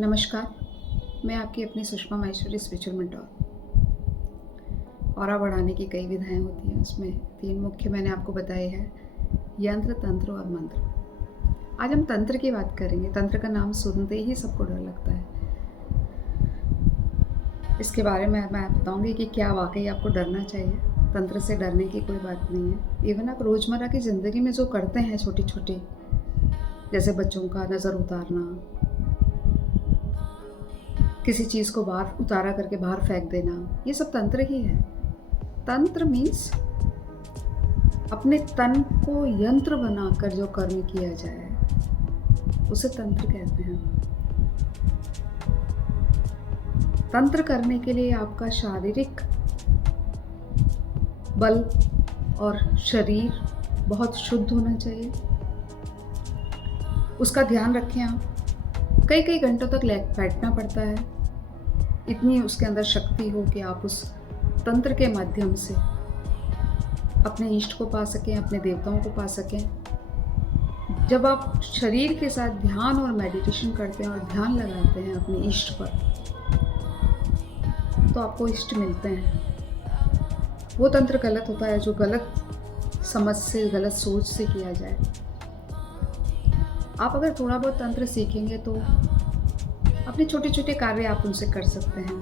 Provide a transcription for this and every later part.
नमस्कार, मैं आपकी अपनी Sushma Maheshwari spiritual mentor. Aura बढ़ाने की कई विधाएं होती हैं, उसमें 3 मुख्य मैंने आपको बताए हैं, यंत्र, तंत्र और मंत्र। आज हम तंत्र की बात करेंगे। तंत्र का नाम सुनते ही सबको डर लगता है। इसके बारे में मैं बताऊंगी कि क्या वाकई आपको डरना चाहिए। तंत्र से डरने की कोई बात नहीं है। इवन आप रोज़मर्रा की ज़िंदगी में जो करते हैं छोटी-छोटी, जैसे बच्चों का नज़र उतारना, किसी चीज़ को बाहर उतारा करके बाहर फेंक देना, ये सब तंत्र ही है। तंत्र मीन्स अपने तन को यंत्र बनाकर जो कर्म किया जाए, उसे तंत्र कहते हैं। तंत्र करने के लिए आपका शारीरिक बल और शरीर बहुत शुद्ध होना चाहिए। उसका ध्यान रखें आप। कई कई घंटों तक बैठना पड़ता है। इतनी उसके अंदर शक्ति हो कि आप उस तंत्र के माध्यम से अपने इष्ट को पा सकें, अपने देवताओं को पा सकें। जब आप शरीर के साथ ध्यान और मेडिटेशन करते हैं और ध्यान लगाते हैं अपने इष्ट पर, तो आपको इष्ट मिलते हैं। वो तंत्र गलत होता है जो गलत समझ से, गलत सोच से किया जाए। आप अगर थोड़ा बहुत तंत्र सीखेंगे तो अपने छोटे छोटे कार्य आप उनसे कर सकते हैं।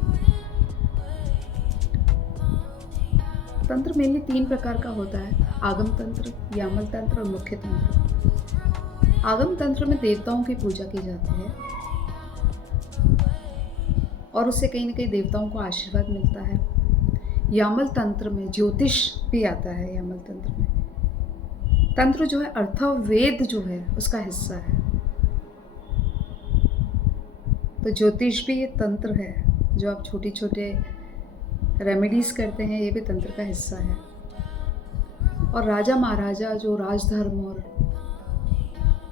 तंत्र मेनली 3 प्रकार का होता है: आगम तंत्र, यामल तंत्र और मुख्य तंत्र। आगम तंत्र में देवताओं की पूजा की जाती है और उससे कहीं ना कहीं देवताओं को आशीर्वाद मिलता है। यामल तंत्र में ज्योतिष भी आता है। यामल तंत्र में तंत्र जो है अर्थवेद जो है उसका हिस्सा है। तो ज्योतिष भी एक तंत्र है। जो आप छोटे छोटे रेमेडीज करते हैं, ये भी तंत्र का हिस्सा है। और राजा महाराजा जो राजधर्म और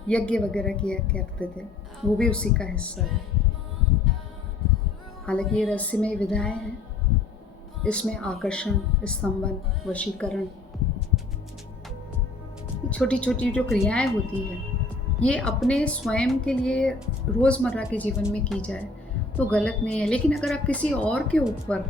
यज्ञ वगैरह किया करते थे, वो भी उसी का हिस्सा है। हालांकि ये रहस्यमय विधाएं हैं। इसमें आकर्षण, स्तंभन, वशीकरण, छोटी छोटी जो क्रियाएं होती हैं, ये अपने स्वयं के लिए रोज़मर्रा के जीवन में की जाए तो गलत नहीं है। लेकिन अगर आप किसी और के ऊपर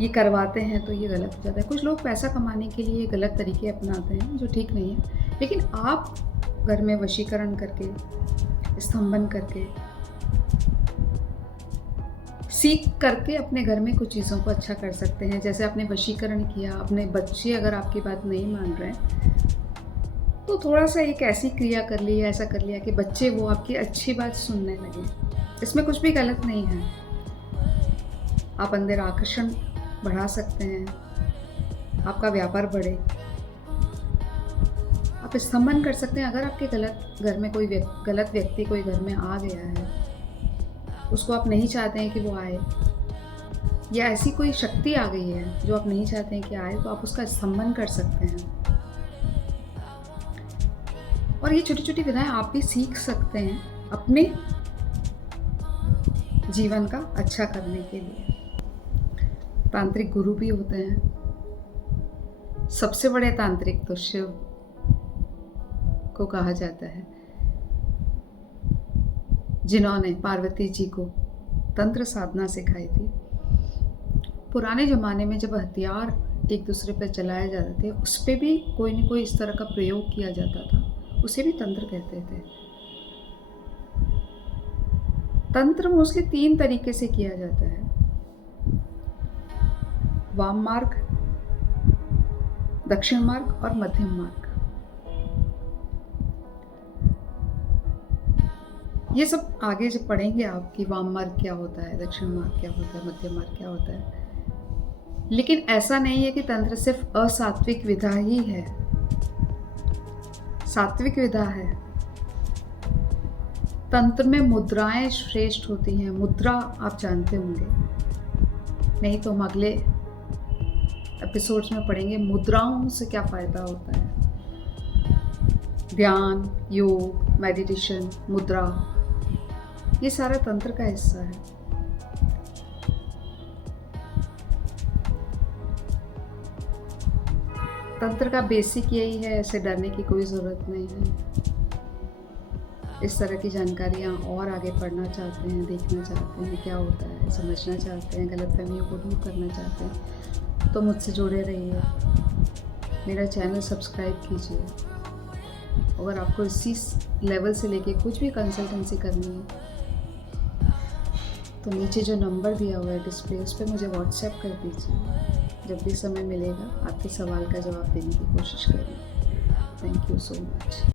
ये करवाते हैं तो ये गलत हो जाता है। कुछ लोग पैसा कमाने के लिए गलत तरीके अपनाते हैं, जो ठीक नहीं है। लेकिन आप घर में वशीकरण करके, स्तंभन करके, सीख करके अपने घर में कुछ चीज़ों को अच्छा कर सकते हैं। जैसे आपने वशीकरण किया, अपने बच्चे अगर आपकी बात नहीं मान रहे हैं तो थोड़ा सा एक ऐसी क्रिया कर ली, ऐसा कर लिया कि बच्चे वो आपकी अच्छी बात सुनने लगे। इसमें कुछ भी गलत नहीं है। आप अंदर आकर्षण बढ़ा सकते हैं, आपका व्यापार बढ़े। आप स्तंभन कर सकते हैं। अगर आपके गलत घर में कोई गलत व्यक्ति कोई घर में आ गया है, उसको आप नहीं चाहते हैं कि वो आए, या ऐसी कोई शक्ति आ गई है जो आप नहीं चाहते हैं कि आए, तो आप उसका स्तंभन कर सकते हैं। और ये छोटी छोटी विधाएं आप भी सीख सकते हैं अपने जीवन का अच्छा करने के लिए। तांत्रिक गुरु भी होते हैं। सबसे बड़े तांत्रिक तो शिव को कहा जाता है, जिन्होंने पार्वती जी को तंत्र साधना सिखाई थी। पुराने ज़माने में जब हथियार एक दूसरे पर चलाए जाते थे, उस पर भी कोई न कोई इस तरह का प्रयोग किया जाता था, उसे भी तंत्र कहते थे। तंत्र मोस्टली 3 तरीके से किया जाता है: वाम मार्ग, दक्षिण मार्ग और मध्यम मार्ग। ये सब आगे जब पढ़ेंगे आप कि वाम मार्ग क्या होता है, दक्षिण मार्ग क्या होता है, मध्यम मार्ग क्या होता है। लेकिन ऐसा नहीं है कि तंत्र सिर्फ असात्विक विधा ही है। सात्विक विधा है। तंत्र में मुद्राएं श्रेष्ठ होती हैं। मुद्रा आप जानते होंगे, नहीं तो हम अगले एपिसोड्स में पढ़ेंगे मुद्राओं से क्या फ़ायदा होता है। ध्यान, योग, मेडिटेशन, मुद्रा, ये सारा तंत्र का हिस्सा है। तंत्र का बेसिक यही है, ऐसे डरने की कोई ज़रूरत नहीं है। इस तरह की जानकारियाँ और आगे पढ़ना चाहते हैं, देखना चाहते हैं क्या होता है, समझना चाहते हैं, गलतफ़हमियों को दूर करना चाहते हैं, तो मुझसे जुड़े रहिए। मेरा चैनल सब्सक्राइब कीजिए। अगर आपको इसी लेवल से लेके कुछ भी कंसल्टेंसी करनी है, तो नीचे जो नंबर दिया हुआ है डिस्प्ले, उस पे मुझे व्हाट्सएप कर दीजिए। जब भी समय मिलेगा आपके सवाल का जवाब देने की कोशिश करूँगी। Thank you so much.